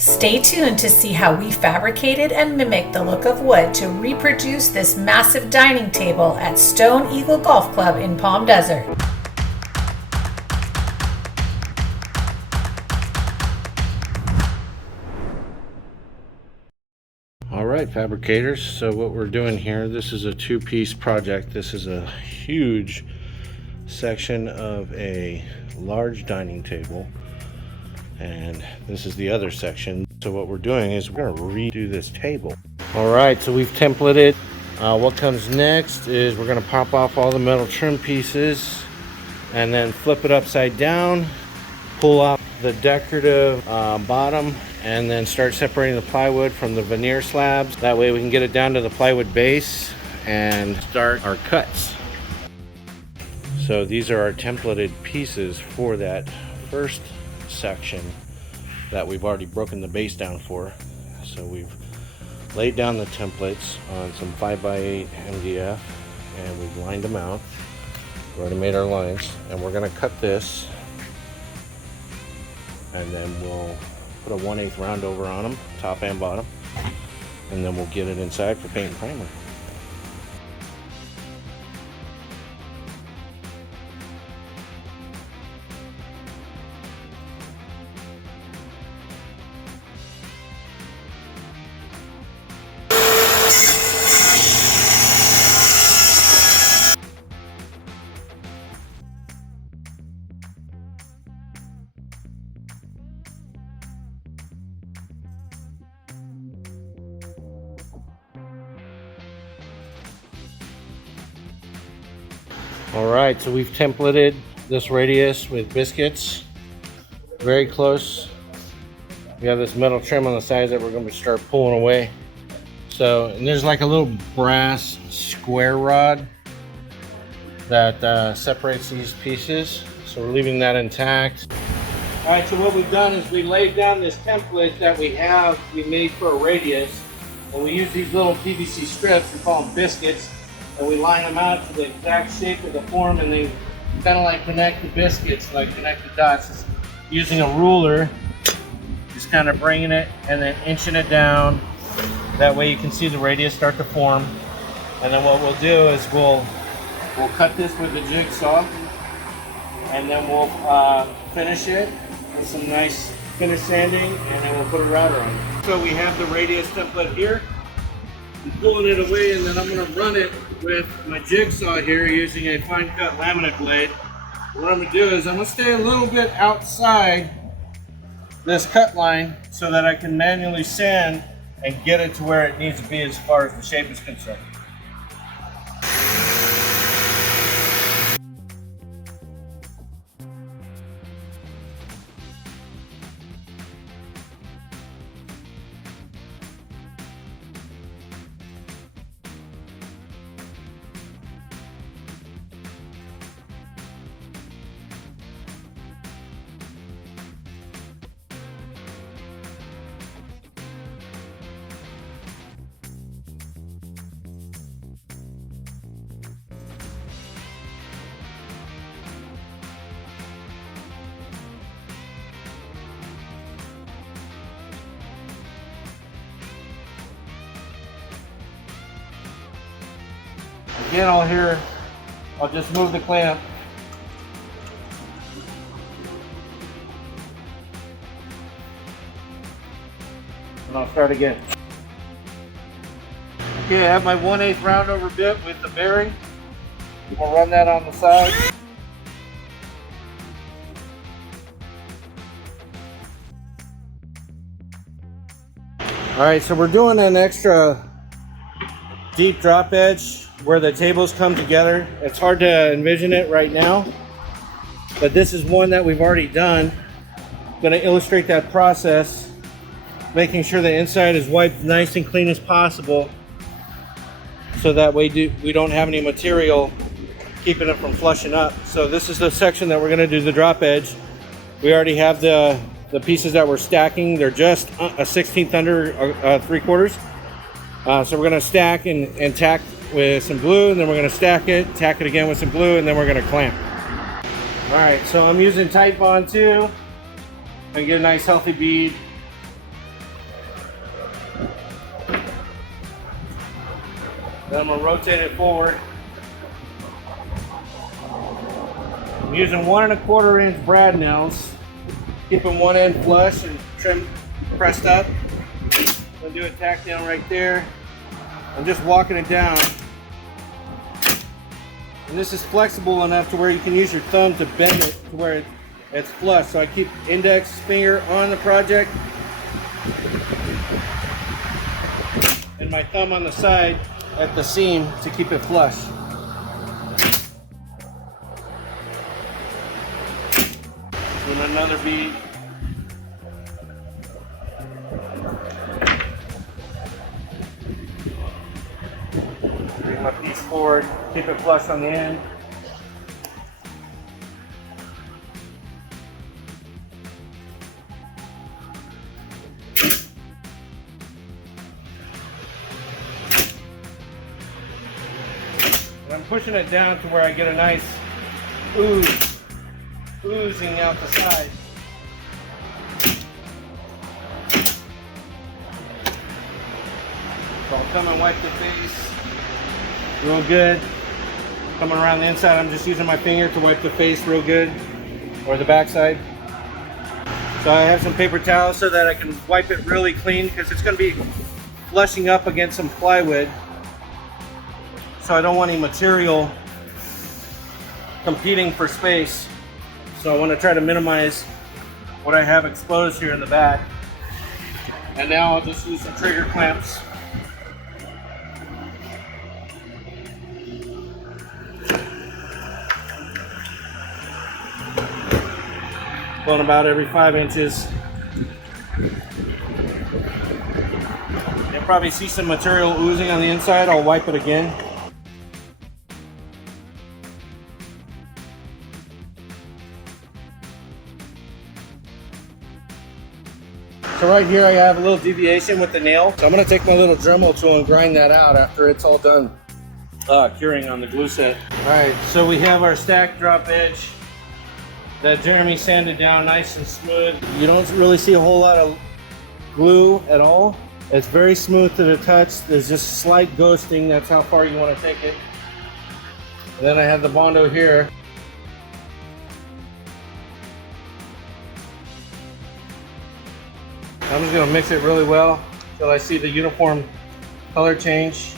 Stay tuned to see how we fabricated and mimicked the look of wood to reproduce this massive dining table at Stone Eagle Golf Club in Palm Desert. All right, fabricators, so what we're doing here, this is a two-piece project. This is a huge section of a large dining table, and this is the other section. So what we're doing is we're going to redo this table. All right, so we've templated. What comes next is we're going to pop off all the metal trim pieces and then flip it upside down, pull off the decorative bottom, and then start separating the plywood from the veneer slabs. That way we can get it down to the plywood base and start our cuts. So these are our templated pieces for that first section that we've already broken the base down for. So we've laid down the templates on some 5x8 MDF and we've lined them out. We've already made our lines, and we're going to cut this, and then we'll put a 1/8 round over on them, top and bottom, and then we'll get it inside for paint and primer. Alright, so we've templated this radius with biscuits, very close. We have this metal trim on the sides that we're going to start pulling away. So, and there's like a little brass square rod that separates these pieces. So we're leaving that intact. Alright, so what we've done is we laid down this template that we made for a radius. And we use these little PVC strips, we call them biscuits. And we line them out to the exact shape of the form, and they kind of like connect the biscuits, like connect the dots. Using a ruler, just kind of bringing it and then inching it down. That way you can see the radius start to form. And then what we'll do is we'll cut this with the jigsaw, and then we'll finish it with some nice finish sanding, and then we'll put a router on it. So we have the radius template here. I'm pulling it away, and then I'm going to run it with my jigsaw here using a fine cut laminate blade. What I'm going to do is I'm going to stay a little bit outside this cut line so that I can manually sand and get it to where it needs to be as far as the shape is concerned. Again, I'll just move the clamp. And I'll start again. Okay, I have my 1/8 round over bit with the bearing. We'll run that on the side. Alright, so we're doing an extra deep drop edge where the tables come together. It's hard to envision it right now, but this is one that we've already done. I'm going to illustrate that process, making sure the inside is wiped nice and clean as possible, so that way we don't have any material keeping it from flushing up. So this is the section that we're going to do the drop edge. We already have the pieces that we're stacking. They're just a 1/16 under 3/4. So we're going to stack and tack with some glue, and then we're going to stack it, tack it again with some glue, and then we're going to clamp. All right, so I'm using Tight Bond 2. I get a nice healthy bead. Then I'm going to rotate it forward. I'm using 1 1/4 inch brad nails, keeping one end flush and trim pressed up. I'm going to do a tack down right there. I'm just walking it down. And this is flexible enough to where you can use your thumb to bend it to where it's flush. So I keep index finger on the project and my thumb on the side at the seam to keep it flush. Doing another bead. Bring my piece forward, keep it flush on the end. And I'm pushing it down to where I get a nice oozing out the side. So I'll come and wipe the face real good. Coming around the inside, I'm just using my finger to wipe the face real good, or the back side. So I have some paper towels so that I can wipe it really clean, because it's going to be flushing up against some plywood. So I don't want any material competing for space. So I want to try to minimize what I have exposed here in the back. And now I'll just use some trigger clamps. Going about every 5 inches. You'll probably see some material oozing on the inside. I'll wipe it again. So right here I have a little deviation with the nail. So I'm going to take my little Dremel tool and grind that out after it's all done curing on the glue set. Alright, so we have our stack drop edge that Jeremy sanded down nice and smooth. You don't really see a whole lot of glue at all. It's very smooth to the touch. There's just slight ghosting. That's how far you want to take it. And then I have the Bondo here. I'm just going to mix it really well until I see the uniform color change.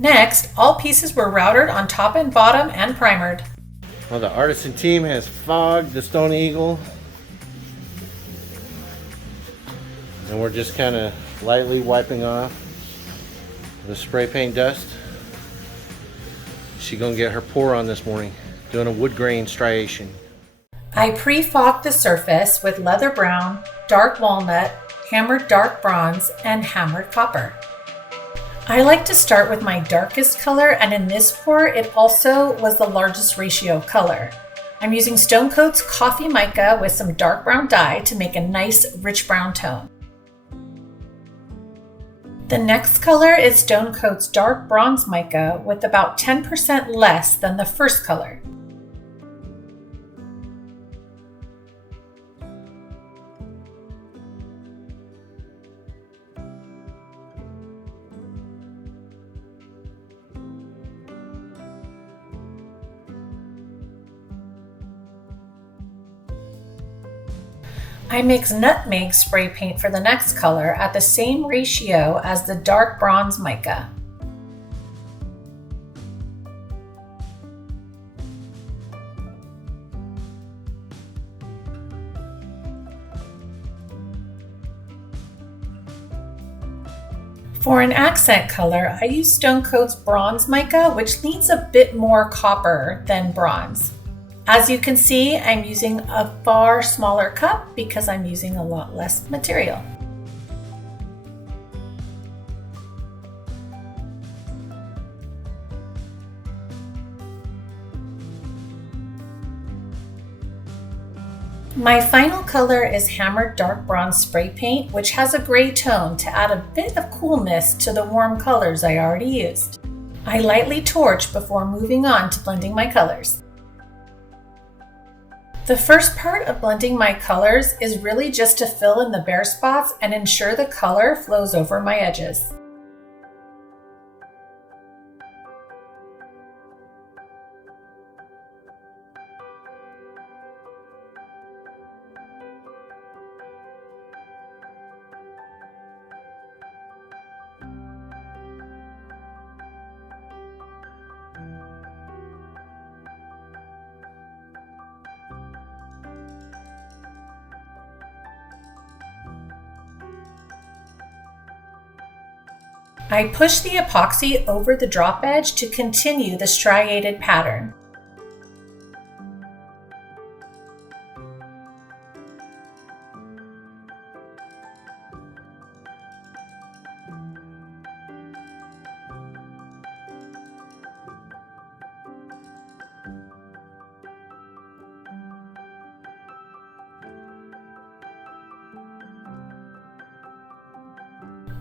Next, all pieces were routed on top and bottom and primered. Well, the artisan team has fogged the Stone Eagle. And we're just kind of lightly wiping off the spray paint dust. She's gonna get her pour on this morning, doing a wood grain striation. I pre-fogged the surface with leather brown, dark walnut, hammered dark bronze, and hammered copper. I like to start with my darkest color, and in this pour, it also was the largest ratio color. I'm using Stone Coat's Coffee Mica with some dark brown dye to make a nice rich brown tone. The next color is Stone Coat's Dark Bronze Mica with about 10% less than the first color. I mix nutmeg spray paint for the next color at the same ratio as the dark bronze mica. For an accent color, I use Stone Coat's Bronze Mica, which needs a bit more copper than bronze. As you can see, I'm using a far smaller cup because I'm using a lot less material. My final color is Hammered Dark Bronze Spray Paint, which has a gray tone to add a bit of coolness to the warm colors I already used. I lightly torch before moving on to blending my colors. The first part of blending my colors is really just to fill in the bare spots and ensure the color flows over my edges. I push the epoxy over the drop edge to continue the striated pattern.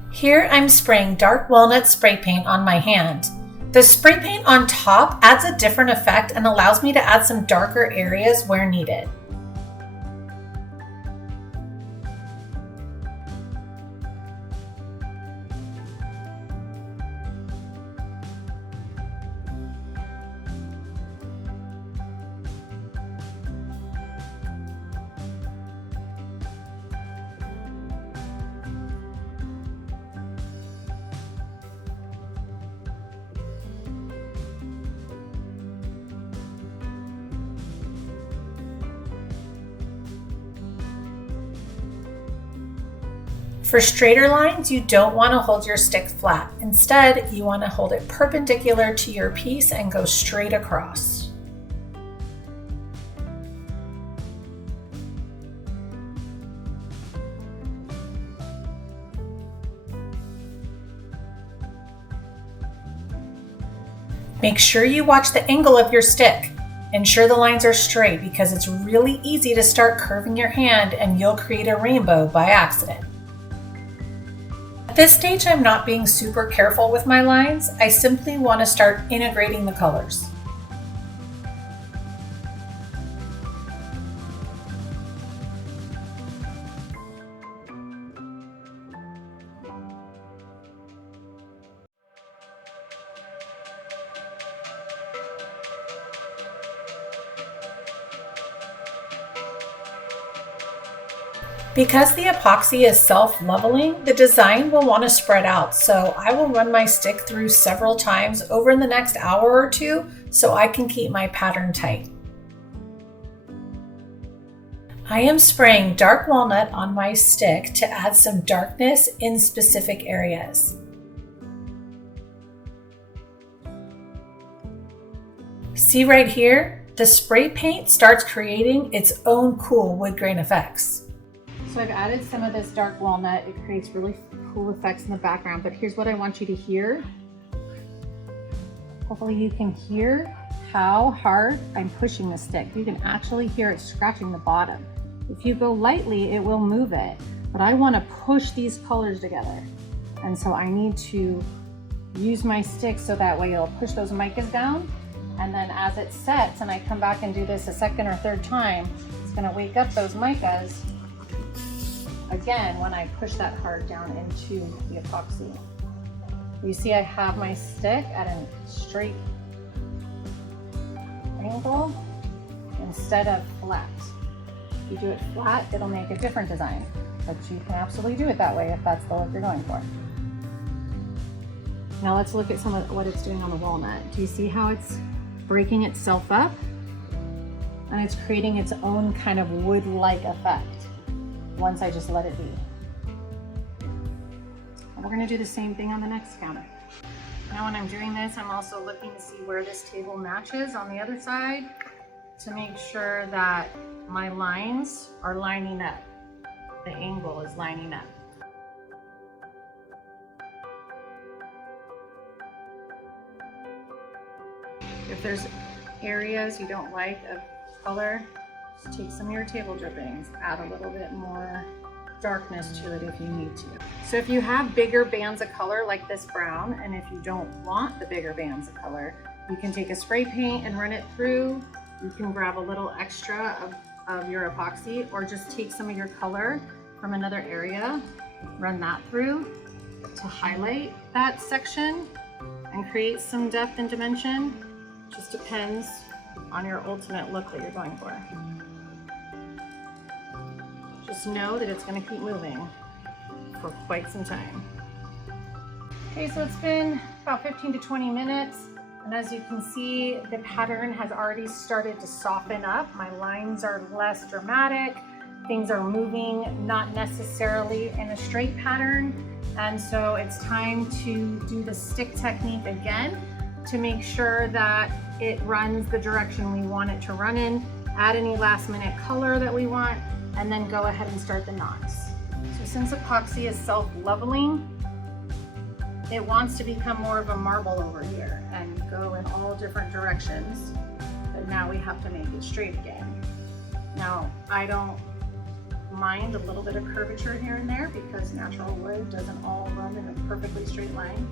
Here I'm spraying dark walnut spray paint on my hand. The spray paint on top adds a different effect and allows me to add some darker areas where needed. For straighter lines, you don't want to hold your stick flat. Instead, you want to hold it perpendicular to your piece and go straight across. Make sure you watch the angle of your stick. Ensure the lines are straight because it's really easy to start curving your hand and you'll create a rainbow by accident. At this stage, I'm not being super careful with my lines. I simply want to start integrating the colors. Because the epoxy is self-leveling, the design will want to spread out, so I will run my stick through several times over the next hour or two so I can keep my pattern tight. I am spraying dark walnut on my stick to add some darkness in specific areas. See right here? The spray paint starts creating its own cool wood grain effects. So I've added some of this dark walnut. It creates really cool effects in the background, but here's what I want you to hear. Hopefully you can hear how hard I'm pushing the stick. You can actually hear it scratching the bottom. If you go lightly, it will move it, but I want to push these colors together. And so I need to use my stick so that way it'll push those micas down. And then as it sets and I come back and do this a second or third time, it's going to wake up those micas again when I push that hard down into the epoxy. You see I have my stick at a straight angle instead of flat. If you do it flat, it'll make a different design, but you can absolutely do it that way if that's the look you're going for. Now let's look at some of what it's doing on the walnut. Do you see how it's breaking itself up? And it's creating its own kind of wood-like effect once I just let it be. And we're gonna do the same thing on the next counter. Now when I'm doing this, I'm also looking to see where this table matches on the other side to make sure that my lines are lining up. The angle is lining up. If there's areas you don't like of color, Just take some of your table drippings, add a little bit more darkness to it if you need to. So if you have bigger bands of color like this brown, and if you don't want the bigger bands of color, you can take a spray paint and run it through. You can grab a little extra of your epoxy, or just take some of your color from another area, run that through to highlight that section and create some depth and dimension. Just depends on your ultimate look that you're going for. Just know that it's going to keep moving for quite some time. Okay, so it's been about 15 to 20 minutes. And as you can see, the pattern has already started to soften up. My lines are less dramatic. Things are moving, not necessarily in a straight pattern. And so it's time to do the stick technique again to make sure that it runs the direction we want it to run in, add any last minute color that we want, and then go ahead and start the knots. So since epoxy is self-leveling, it wants to become more of a marble over here and go in all different directions, but now we have to make it straight again. Now, I don't mind a little bit of curvature here and there because natural wood doesn't all run in a perfectly straight line,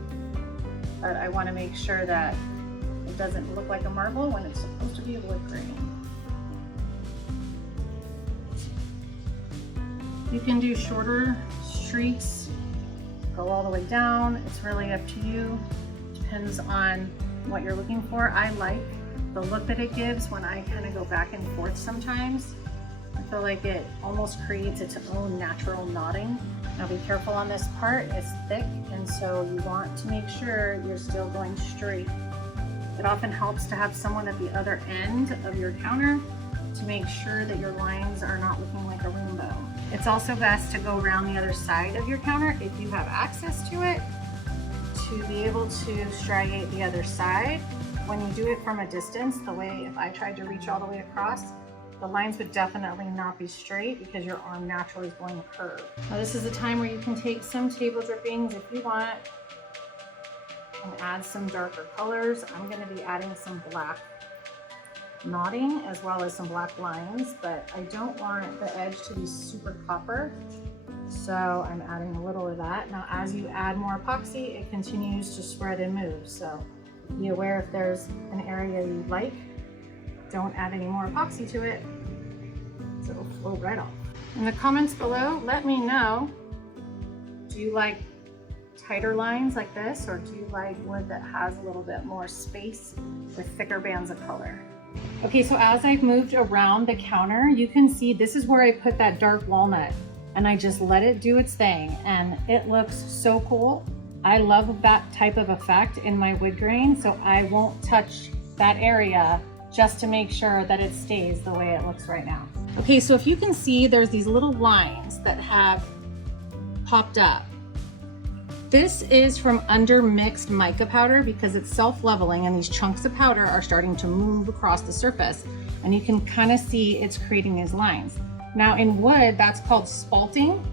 but I want to make sure that it doesn't look like a marble when it's supposed to be a wood grain. You can do shorter streaks, go all the way down. It's really up to you. Depends on what you're looking for. I like the look that it gives when I kind of go back and forth sometimes. I feel like it almost creates its own natural knotting. Now be careful on this part, it's thick, and so you want to make sure you're still going straight. It often helps to have someone at the other end of your counter to make sure that your lines are not looking like a rainbow. It's also best to go around the other side of your counter if you have access to it, to be able to striate the other side. When you do it from a distance, the way if I tried to reach all the way across, the lines would definitely not be straight because your arm naturally is going to curve. Now this is a time where you can take some table drippings if you want and add some darker colors. I'm going to be adding some black knotting as well as some black lines, but I don't want the edge to be super copper, so I'm adding a little of that. Now as you add more epoxy, it continues to spread and move, so be aware if there's an area you like, don't add any more epoxy to it, so it'll flow right off. In the comments below, let me know, do you like tighter lines like this, or do you like wood that has a little bit more space with thicker bands of color? Okay, so as I've moved around the counter, you can see this is where I put that dark walnut, and I just let it do its thing, and it looks so cool. I love that type of effect in my wood grain, so I won't touch that area just to make sure that it stays the way it looks right now. Okay, so if you can see, there's these little lines that have popped up. This is from under-mixed mica powder because it's self-leveling and these chunks of powder are starting to move across the surface, and you can kind of see it's creating these lines. Now in wood, that's called spalting,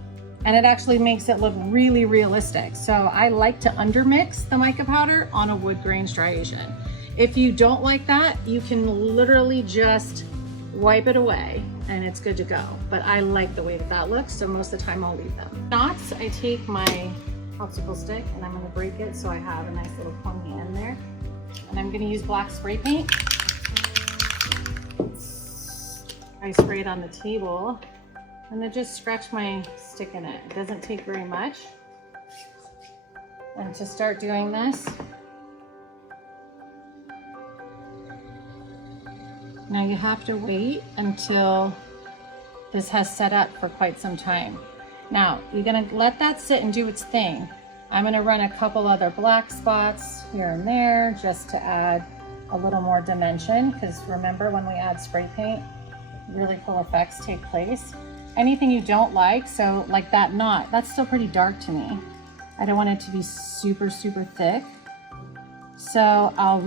and it actually makes it look really realistic. So I like to undermix the mica powder on a wood grain striation. If you don't like that, you can literally just wipe it away and it's good to go. But I like the way that that looks, so most of the time I'll leave them. Knots, I take my popsicle stick and I'm gonna break it so I have a nice little pointy end there. And I'm gonna use black spray paint. I spray it on the table and then just scratch my stick in it. It doesn't take very much. And to start doing this, now you have to wait until this has set up for quite some time. Now, you're gonna let that sit and do its thing. I'm gonna run a couple other black spots here and there just to add a little more dimension, because remember when we add spray paint, really cool effects take place. Anything you don't like, so like that knot, that's still pretty dark to me. I don't want it to be super, super thick. So I'll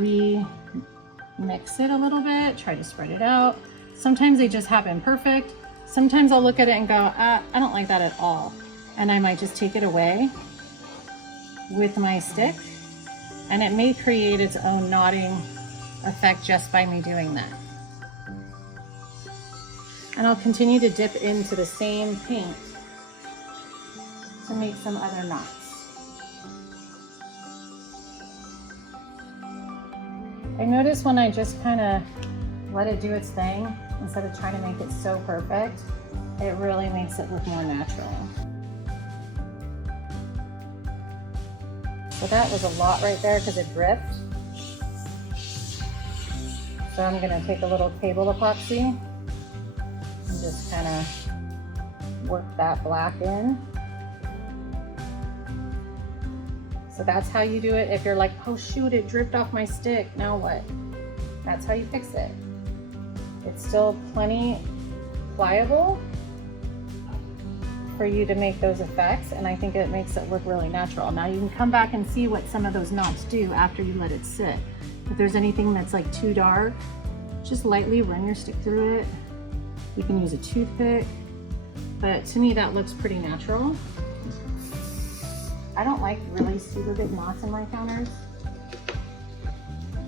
mix it a little bit, try to spread it out. Sometimes they just happen perfect. Sometimes I'll look at it and go, I don't like that at all. And I might just take it away with my stick, and it may create its own knotting effect just by me doing that. And I'll continue to dip into the same paint to make some other knots. I notice when I just kind of let it do its thing, instead of trying to make it so perfect, it really makes it look more natural. So that was a lot right there because it dripped. So I'm gonna take a little table epoxy and just kind of work that black in. So that's how you do it. If you're like, oh shoot, it dripped off my stick, now what? That's how you fix it. It's still plenty pliable for you to make those effects, and I think it makes it look really natural. Now you can come back and see what some of those knots do after you let it sit. If there's anything that's like too dark, just lightly run your stick through it. You can use a toothpick, but to me that looks pretty natural. I don't like really super big knots in my counters.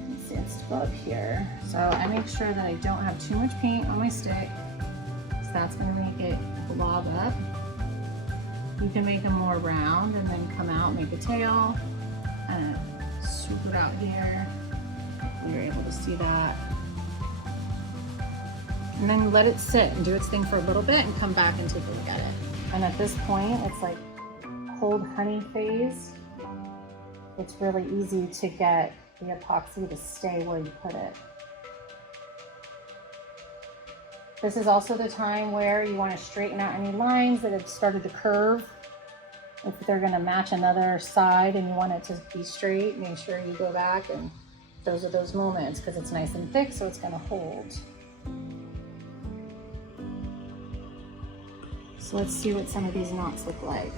Let's see, it's go up here. So I make sure that I don't have too much paint on my stick, so that's gonna make it blob up. You can make them more round and then come out, make a tail, and swoop it out here. You're able to see that. And then let it sit and do its thing for a little bit and come back and take a look at it. And at this point, it's like cold honey phase. It's really easy to get the epoxy to stay where you put it. This is also the time where you want to straighten out any lines that have started to curve. If they're going to match another side and you want it to be straight, make sure you go back, and those are those moments because it's nice and thick, so it's going to hold. So let's see what some of these knots look like.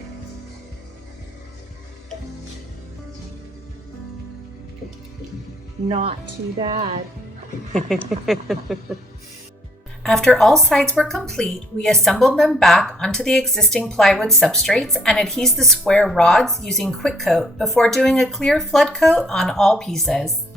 Not too bad. After all sides were complete, we assembled them back onto the existing plywood substrates and adhesed the square rods using quick coat before doing a clear flood coat on all pieces.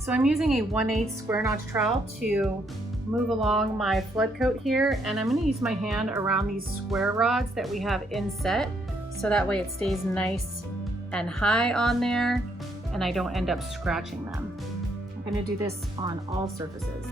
So I'm using a 1/8 square notch trowel to move along my flood coat here, and I'm going to use my hand around these square rods that we have inset, so that way it stays nice and high on there and I don't end up scratching them. I'm going to do this on all surfaces.